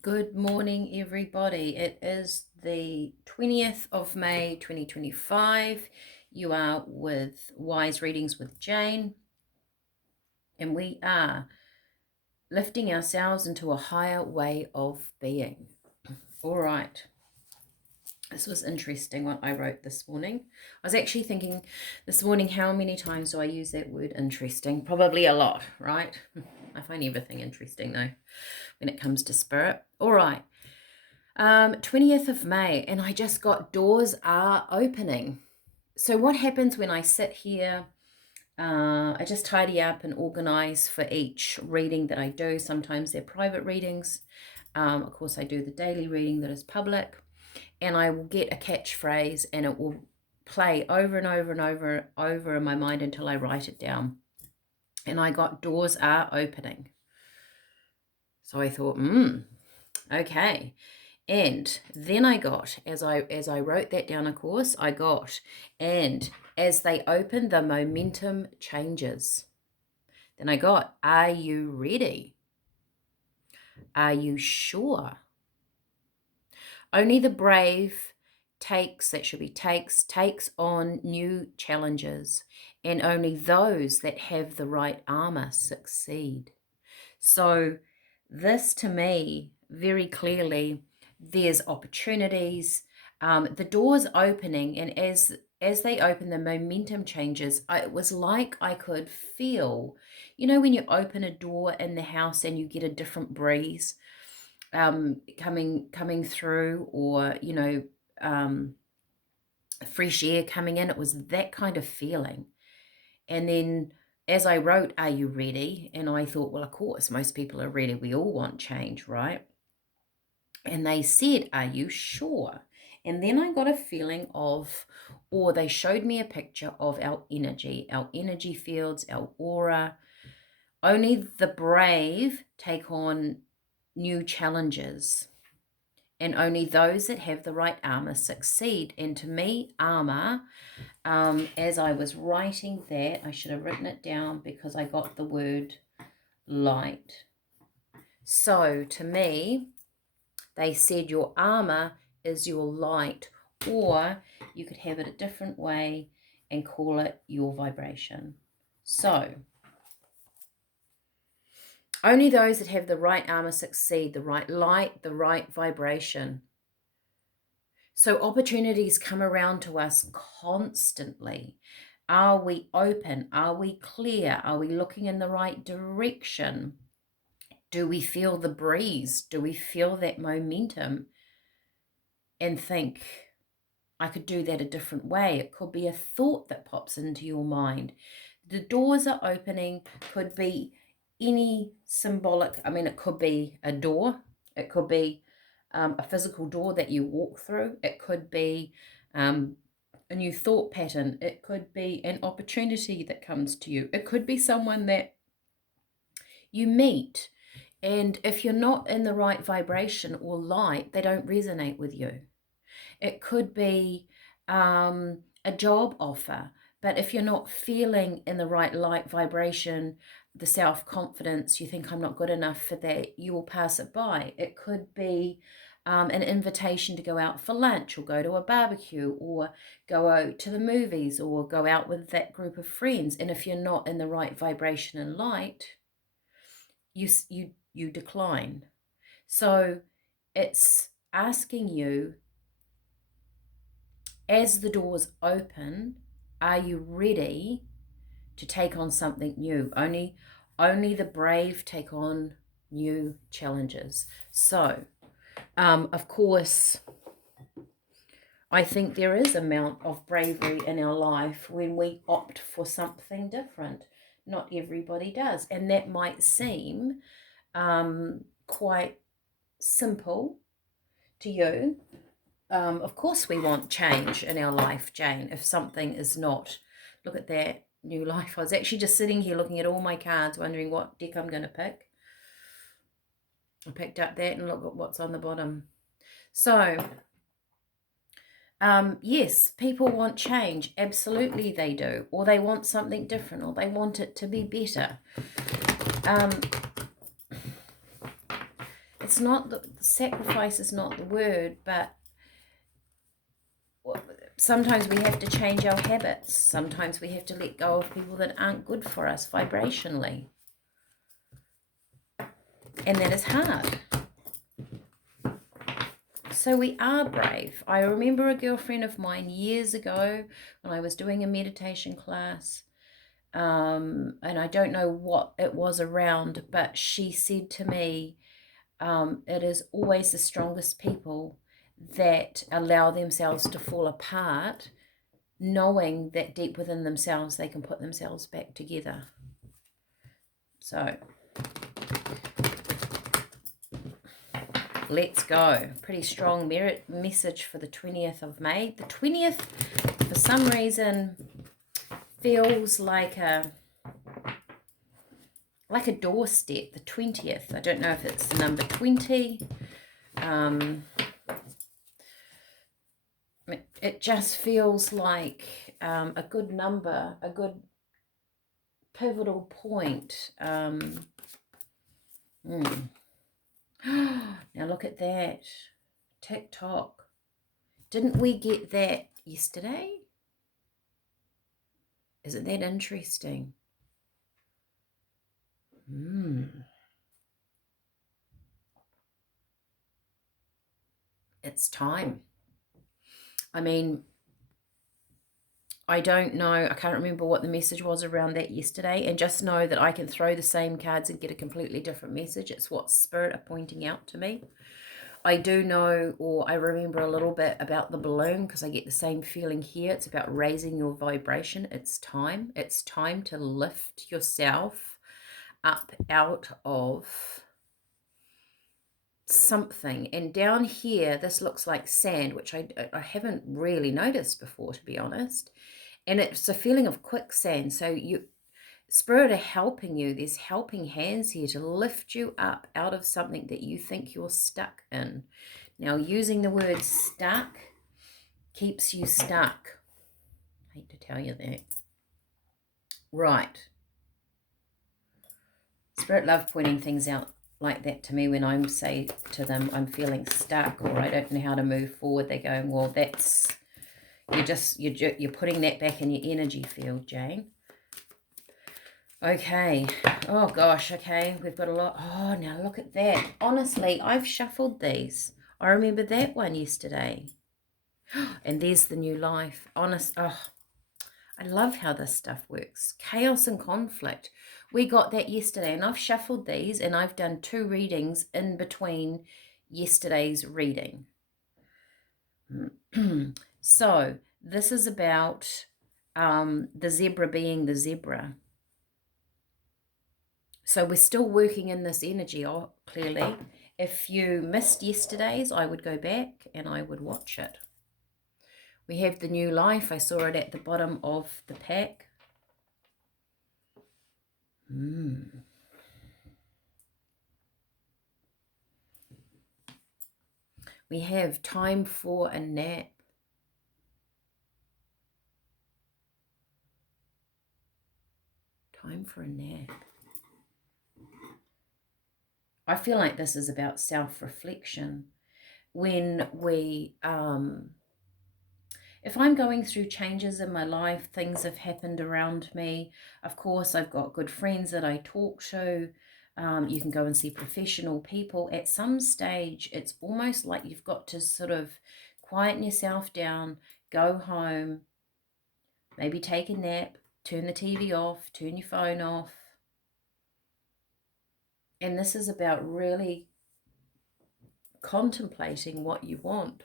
Good morning, everybody. It is the 20th of May 2025. You are with Wise Readings with Jane, and we are lifting ourselves into a higher way of being. All right. This was interesting what I wrote this morning. I was actually thinking this morning, how many times do I use that word interesting? Probably a lot, right? I find everything interesting though when it comes to spirit. All right. 20th of May, and I just got doors are opening. So what happens when I sit here? I just tidy up and organize for each reading that I do. Sometimes they're private readings. Of course, I do the daily reading that is public, and I will get a catchphrase and it will play over and over and over in my mind until I write it down. And I got doors are opening. So I thought, okay. And then I got, as I wrote that down, of course, I got, and as they open, the momentum changes. Then I got, are you ready? Are you sure? Only the brave takes on new challenges, and only those that have the right armor succeed. So this to me, very clearly, there's opportunities, the doors opening, and as they open, the momentum changes. It was like I could feel, when you open a door in the house and you get a different breeze coming through, or fresh air coming in. It was that kind of feeling. And then as I wrote, are you ready? And I thought, well, of course, most people are ready. We all want change, right? And they said, are you sure? And then I got a feeling of, or they showed me a picture of our energy fields, our aura. Only the brave take on new challenges, and only those that have the right armor succeed. And to me, armor, as I was writing that, I should have written it down because I got the word light. So to me, they said your armor is your light, or you could have it a different way and call it your vibration. So only those that have the right armor succeed, the right light, the right vibration. So opportunities come around to us constantly. Are we open? Are we clear? Are we looking in the right direction? Do we feel the breeze? Do we feel that momentum? And think, I could do that a different way. It could be a thought that pops into your mind. The doors are opening, could be any symbolic, it could be a door, it could be a physical door that you walk through, it could be a new thought pattern, it could be an opportunity that comes to you, it could be someone that you meet, and if you're not in the right vibration or light, they don't resonate with you. It could be a job offer, but if you're not feeling in the right light vibration, the self-confidence, you think I'm not good enough for that, you will pass it by. It could be an invitation to go out for lunch, or go to a barbecue, or go out to the movies, or go out with that group of friends. And if you're not in the right vibration and light, you decline. So it's asking you, as the doors open, are you ready to take on something new? Only the brave take on new challenges. So, of course, I think there is an amount of bravery in our life when we opt for something different. Not everybody does. And that might seem quite simple to you. Of course, we want change in our life, Jane. If something is not, look at that new life. I was actually just sitting here looking at all my cards, wondering what deck I'm going to pick. I picked up that, and look at what's on the bottom. So, yes, people want change. Absolutely, they do. Or they want something different, or they want it to be better. it's not the sacrifice is not the word, but sometimes we have to change our habits. Sometimes we have to let go of people that aren't good for us vibrationally. And that is hard. So we are brave. I remember a girlfriend of mine years ago when I was doing a meditation class, and I don't know what it was around, but she said to me, it is always the strongest people that allow themselves to fall apart, knowing that deep within themselves they can put themselves back together. So let's go. Pretty strong message for the 20th of May. The 20th, for some reason, feels like a doorstep. The 20th. I don't know if it's the number 20. It just feels like a good number, a good pivotal point. Now look at that. TikTok. Didn't we get that yesterday? Isn't that interesting? It's time. I mean, I don't know. I can't remember what the message was around that yesterday. And just know that I can throw the same cards and get a completely different message. It's what Spirit are pointing out to me. I do know, or I remember a little bit about the balloon, because I get the same feeling here. It's about raising your vibration. It's time. It's time to lift yourself up out of something. And down here, this looks like sand, which I haven't really noticed before, to be honest. And it's a feeling of quicksand. So Spirit are helping you. There's helping hands here to lift you up out of something that you think you're stuck in. Now, using the word stuck keeps you stuck. I hate to tell you that. Right. Spirit love pointing things out like that to me when I say to them, I'm feeling stuck, or I don't know how to move forward. They're going, well, that's, you're putting that back in your energy field, Jane. Okay. Oh, gosh. Okay. We've got a lot. Oh, now look at that. Honestly, I've shuffled these. I remember that one yesterday. And there's the new life. Oh, I love how this stuff works. Chaos and conflict. We got that yesterday, and I've shuffled these, and I've done 2 readings in between yesterday's reading. So this is about the zebra being the zebra. So we're still working in this energy, clearly. If you missed yesterday's, I would go back and I would watch it. We have the new life. I saw it at the bottom of the pack. We have time for a nap. Time for a nap. I feel like this is about self-reflection. When we, if I'm going through changes in my life, things have happened around me. Of course, I've got good friends that I talk to. You can go and see professional people. At some stage, it's almost like you've got to sort of quieten yourself down, go home, maybe take a nap, turn the TV off, turn your phone off. And this is about really contemplating what you want.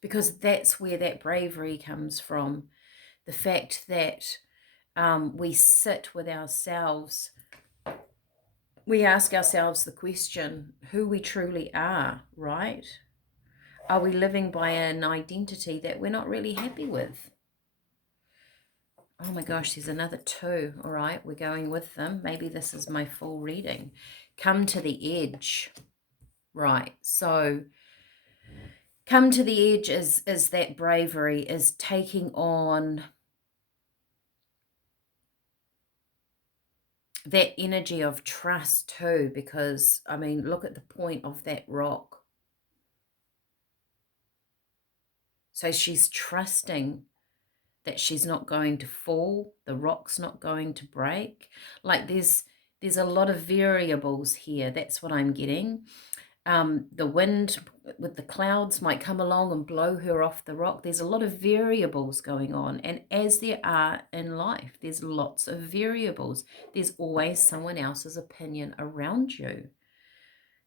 Because that's where that bravery comes from. The fact that we sit with ourselves, we ask ourselves the question, who we truly are, right? Are we living by an identity that we're not really happy with? Oh my gosh, there's another 2. All right, we're going with them. Maybe this is my full reading. Come to the edge. Right, so come to the edge is that bravery, is taking on that energy of trust too, because, I mean, look at the point of that rock. So she's trusting that she's not going to fall, the rock's not going to break. Like there's a lot of variables here. That's what I'm getting. The wind with the clouds might come along and blow her off the rock. There's a lot of variables going on. And as there are in life, there's lots of variables. There's always someone else's opinion around you.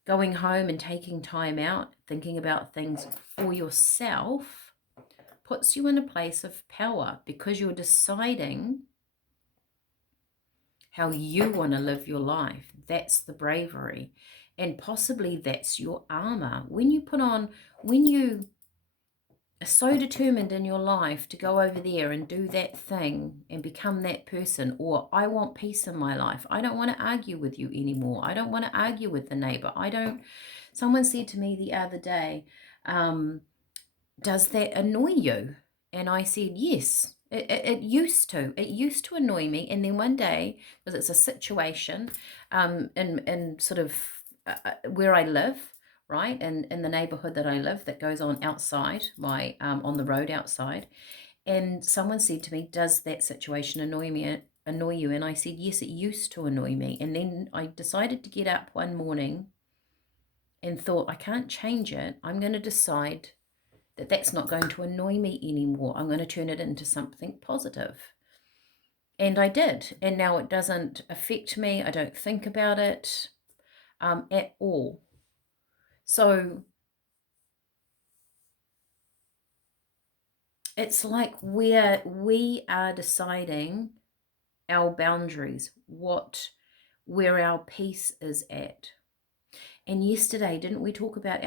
Going home and taking time out, thinking about things for yourself, puts you in a place of power because you're deciding how you want to live your life. That's the bravery. And possibly that's your armor. When you are so determined in your life to go over there and do that thing and become that person, or I want peace in my life. I don't want to argue with you anymore. I don't want to argue with the neighbor. Someone said to me the other day, does that annoy you? And I said, yes. It used to. It used to annoy me. And then one day, because it's a situation in sort of where I live, right, and in the neighborhood that I live, that goes on outside, on the road outside. And someone said to me, does that situation annoy you? And I said, yes, it used to annoy me. And then I decided to get up one morning and thought, I can't change it. I'm going to decide that that's not going to annoy me anymore. I'm going to turn it into something positive. And I did. And now it doesn't affect me. I don't think about it at all. So it's like we are deciding our boundaries, where our peace is at. And yesterday, didn't we talk about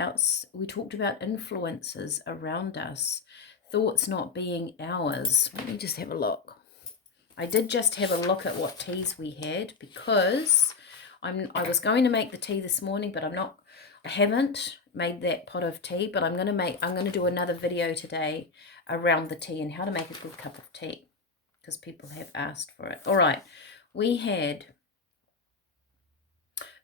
we talked about influences around us, thoughts not being ours. Let me just have a look. I did just have a look at what teas we had, because I was going to make the tea this morning, but I haven't made that pot of tea, but I'm going to do another video today around the tea and how to make a good cup of tea, because people have asked for it. All right, we had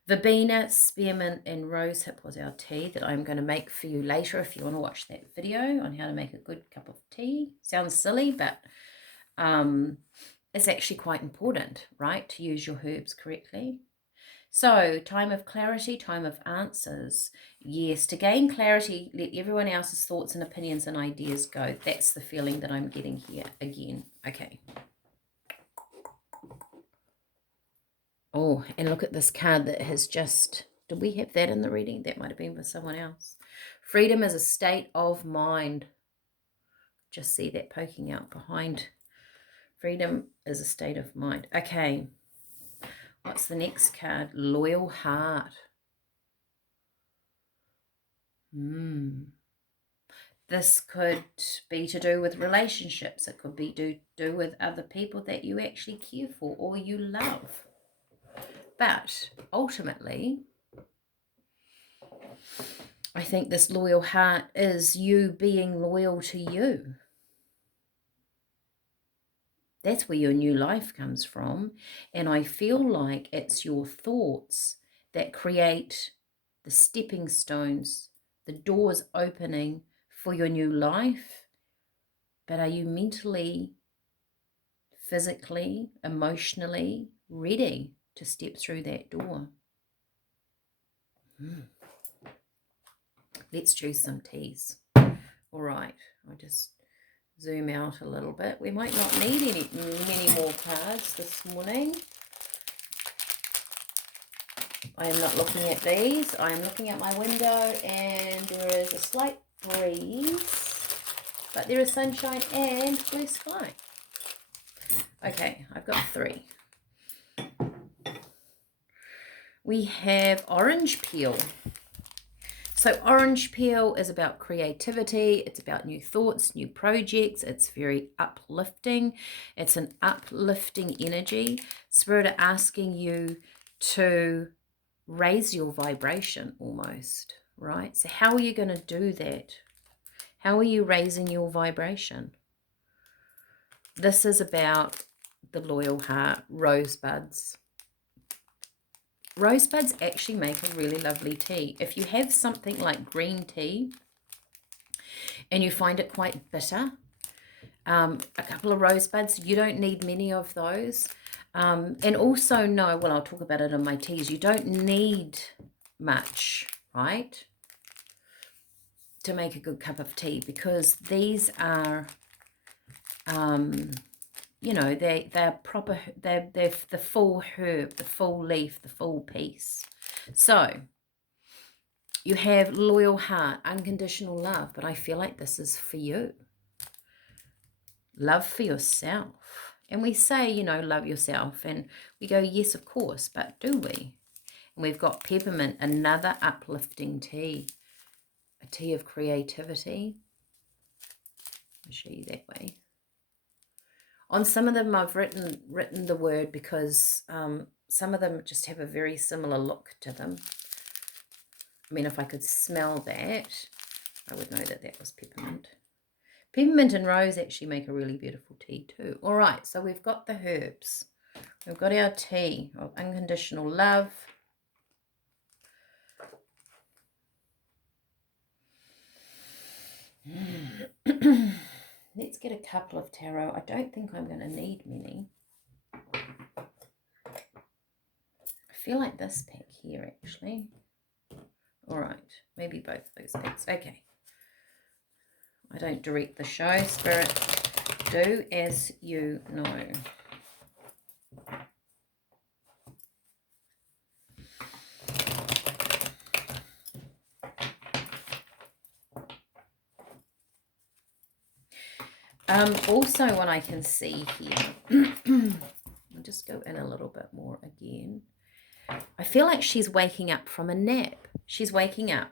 verbena, spearmint, and rosehip was our tea that I'm going to make for you later if you want to watch that video on how to make a good cup of tea. Sounds silly, but it's actually quite important, right, to use your herbs correctly. So, time of clarity, time of answers. Yes, to gain clarity, let everyone else's thoughts and opinions and ideas go. That's the feeling that I'm getting here again. Okay. Oh, and look at this card that has just... Did we have that in the reading? That might have been for someone else. Freedom is a state of mind. Just see that poking out behind. Freedom is a state of mind. Okay. What's the next card? Loyal heart. This could be to do with relationships. It could be to do with other people that you actually care for or you love. But ultimately, I think this loyal heart is you being loyal to you. That's where your new life comes from. And I feel like it's your thoughts that create the stepping stones, the doors opening for your new life. But are you mentally, physically, emotionally ready to step through that door? Let's choose some teas. All right, I'll just zoom out a little bit. We might not need many more cards this morning. I am not looking at these. I am looking at my window and there is a slight breeze, but there is sunshine and blue sky. Okay, I've got 3. We have orange peel. So orange peel is about creativity. It's about new thoughts, new projects. It's very uplifting. It's an uplifting energy. Spirit are asking you to raise your vibration almost, right? So how are you going to do that? How are you raising your vibration? This is about the loyal heart, rosebuds. rosebuds actually make a really lovely tea. If you have something like green tea and you find it quite bitter, a couple of rosebuds, you don't need many of those. And also, no, well, I'll talk about it in my teas. You don't need much, right, to make a good cup of tea, because these are, you know, they're proper, they're the full herb, the full leaf, the full piece. So you have loyal heart, unconditional love, but I feel like this is for you. Love for yourself. And we say, you know, love yourself. And we go, yes, of course, but do we? And we've got peppermint, another uplifting tea. A tea of creativity. I'll show you that way. On some of them I've written the word because some of them just have a very similar look to them. I mean, if I could smell that, I would know that that was peppermint. Peppermint and rose actually make a really beautiful tea too. All right, so we've got the herbs. We've got our tea of unconditional love. Let's get a couple of tarot. I don't think I'm going to need many. I feel like this pack here, actually. All right, maybe both those packs. Okay. I don't direct the show. Spirit, do as you know. Also, what I can see here, I'll just go in a little bit more again. I feel like she's waking up from a nap. She's waking up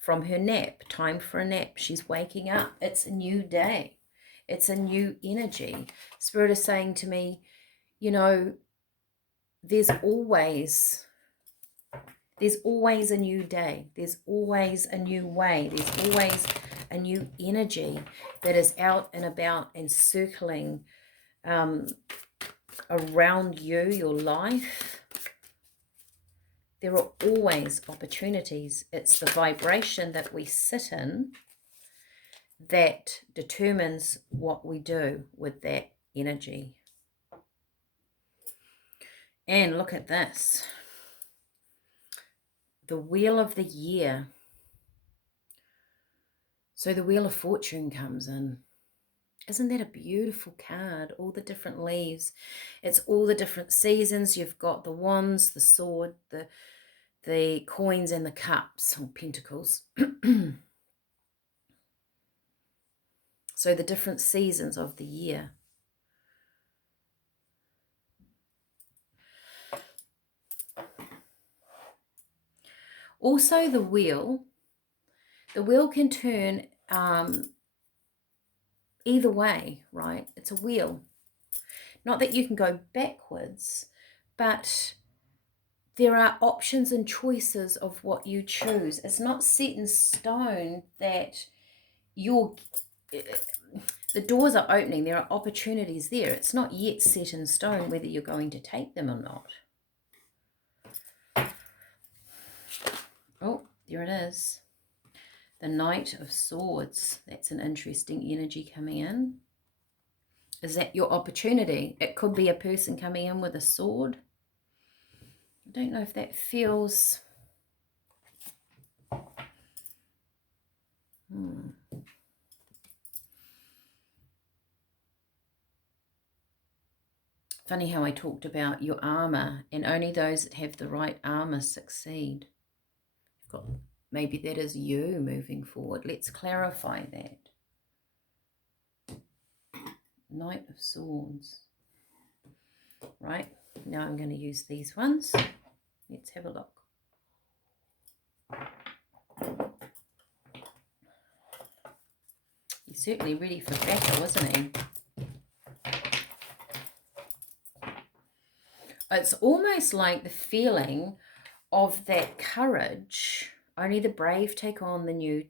from her nap. Time for a nap. She's waking up. It's a new day. It's a new energy. Spirit is saying to me, you know, there's always a new day. There's always a new way. There's always a new energy that is out and about and circling around you, your life. There are always opportunities. It's the vibration that we sit in that determines what we do with that energy. And look at this. The Wheel of the Year. So the Wheel of Fortune comes in. Isn't that a beautiful card? All the different leaves. It's all the different seasons. You've got the wands, the sword, the coins, and the cups, or pentacles. So the different seasons of the year. Also the wheel can turn either way, right? It's a wheel. Not that you can go backwards, but there are options and choices of what you choose. It's not set in stone that the doors are opening. There are opportunities there. It's not yet set in stone whether you're going to take them or not. Oh, there it is. The Knight of Swords. That's an interesting energy coming in. Is that your opportunity? It could be a person coming in with a sword. I don't know if that feels... Funny how I talked about your armor, and only those that have the right armor succeed. You've got, maybe that is you moving forward. Let's clarify that. Knight of Swords. Right, now I'm going to use these ones. Let's have a look. He's certainly ready for battle, isn't he? It's almost like the feeling of that courage. Only the brave take on new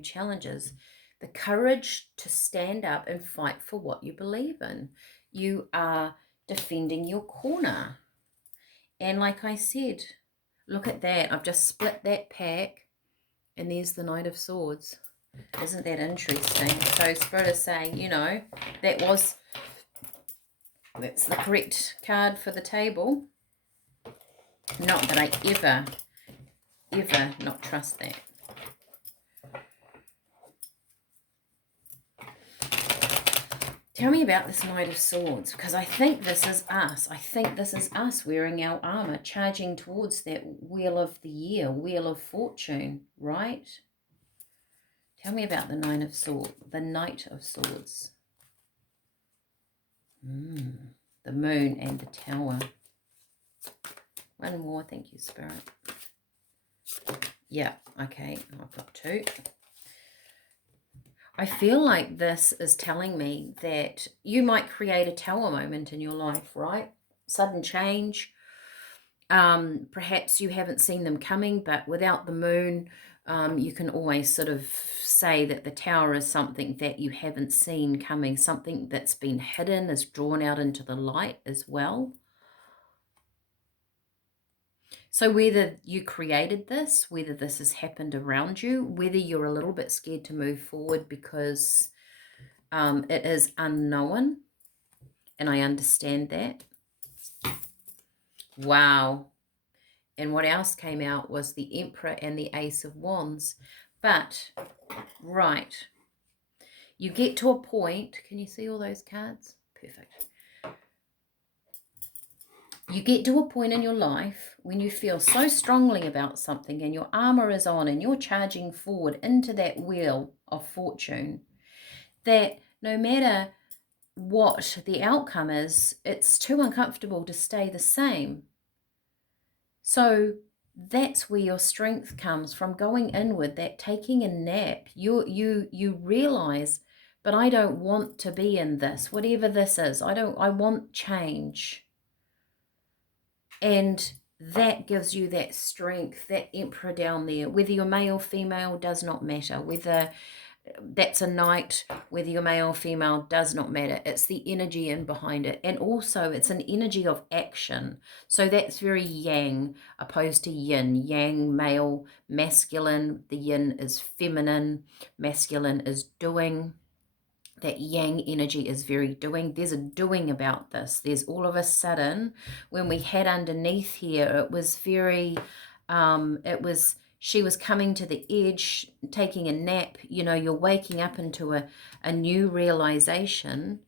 challenges. The courage to stand up and fight for what you believe in. You are defending your corner. And like I said, look at that. I've just split that pack, and there's the Knight of Swords. Isn't that interesting? So Spirit is saying, you know, that's the correct card for the table. Not that I ever not trust that. Tell me about this Knight of Swords, because I think this is us. I think this is us wearing our armor, charging towards that Wheel of the Year, Wheel of Fortune, right? Tell me about the Knight of Swords, the Knight of Swords. The Moon and the Tower. One more, thank you, Spirit. Yeah, okay, I've got 2. I feel like this is telling me that you might create a tower moment in your life, right? Sudden change. Perhaps you haven't seen them coming, but without the moon, you can always sort of say that the tower is something that you haven't seen coming, something that's been hidden, is drawn out into the light as well. So whether you created this, whether this has happened around you, whether you're a little bit scared to move forward because it is unknown, and I understand that. Wow. And what else came out was the Emperor and the Ace of Wands. But, right, you get to a point, can you see all those cards? Perfect. You get to a point in your life when you feel so strongly about something and your armor is on and you're charging forward into that wheel of fortune that no matter what the outcome is, it's too uncomfortable to stay the same. So that's where your strength comes from, going inward, that taking a nap. You realize, but I don't want to be in this, whatever this is. I want change. And that gives you that strength, that Emperor down there. Whether you're male, female, does not matter. Whether that's a knight, whether you're male or female, does not matter. It's the energy in behind it. And also it's an energy of action. So that's very yang opposed to yin. Yang, male, masculine. The yin is feminine. Masculine is doing. That yang energy is very doing. There's a doing about this. There's all of a sudden, when we had underneath here, it was very, she was coming to the edge, taking a nap. You know, you're waking up into a new realization,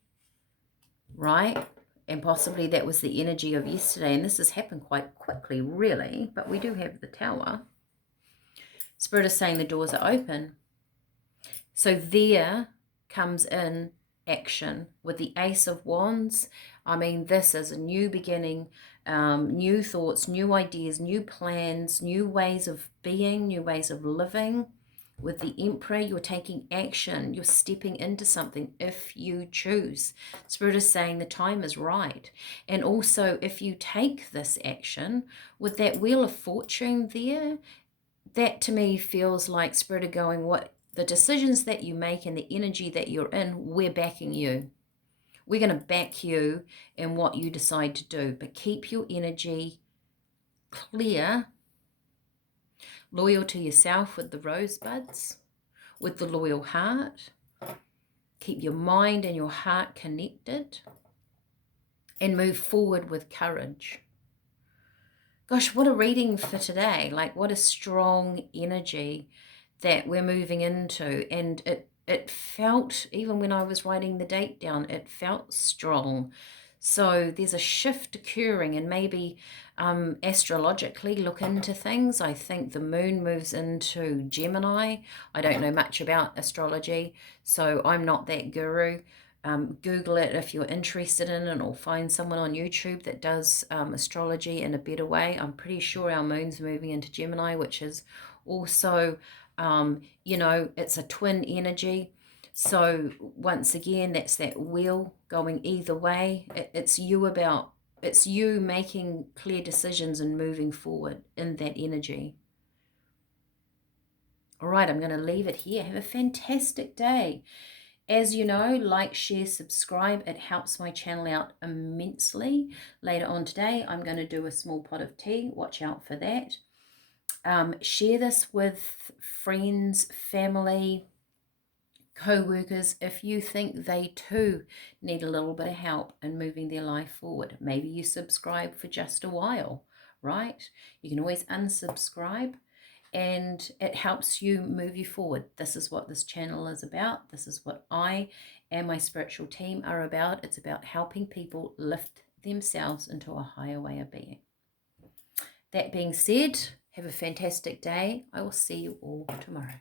right? And possibly that was the energy of yesterday. And this has happened quite quickly, really. But we do have the Tower. Spirit is saying the doors are open. So there comes in action with the Ace of Wands. I mean, this is a new beginning, new thoughts, new ideas, new plans, new ways of being, new ways of living. With the Emperor, you're taking action. You're stepping into something if you choose. Spirit is saying the time is right. And also, if you take this action with that Wheel of Fortune there, that to me feels like Spirit are going, what the decisions that you make and the energy that you're in, we're backing you. We're going to back you in what you decide to do. But keep your energy clear, loyal to yourself with the rosebuds, with the loyal heart. Keep your mind and your heart connected and move forward with courage. Gosh, what a reading for today. Like, what a strong energy that we're moving into. And it felt, even when I was writing the date down, it felt strong. So there's a shift occurring, and maybe astrologically look into things. I think the moon moves into Gemini. I don't know much about astrology, so I'm not that guru. Google it if you're interested in it, or find someone on YouTube that does astrology in a better way. I'm pretty sure our moon's moving into Gemini, which is also, you know, it's a twin energy. So once again, that's that wheel going either way. It's you making clear decisions and moving forward in that energy. All right, I'm going to leave it here. Have a fantastic day. As you know, like, share, subscribe. It helps my channel out immensely. Later on today, I'm going to do a small pot of tea. Watch out for that. Share this with friends, family, co-workers if you think they too need a little bit of help in moving their life forward. Maybe you subscribe for just a while, right? You can always unsubscribe, and it helps you move you forward. This is what this channel is about. This is what I and my spiritual team are about. It's about helping people lift themselves into a higher way of being. That being said, have a fantastic day. I will see you all tomorrow.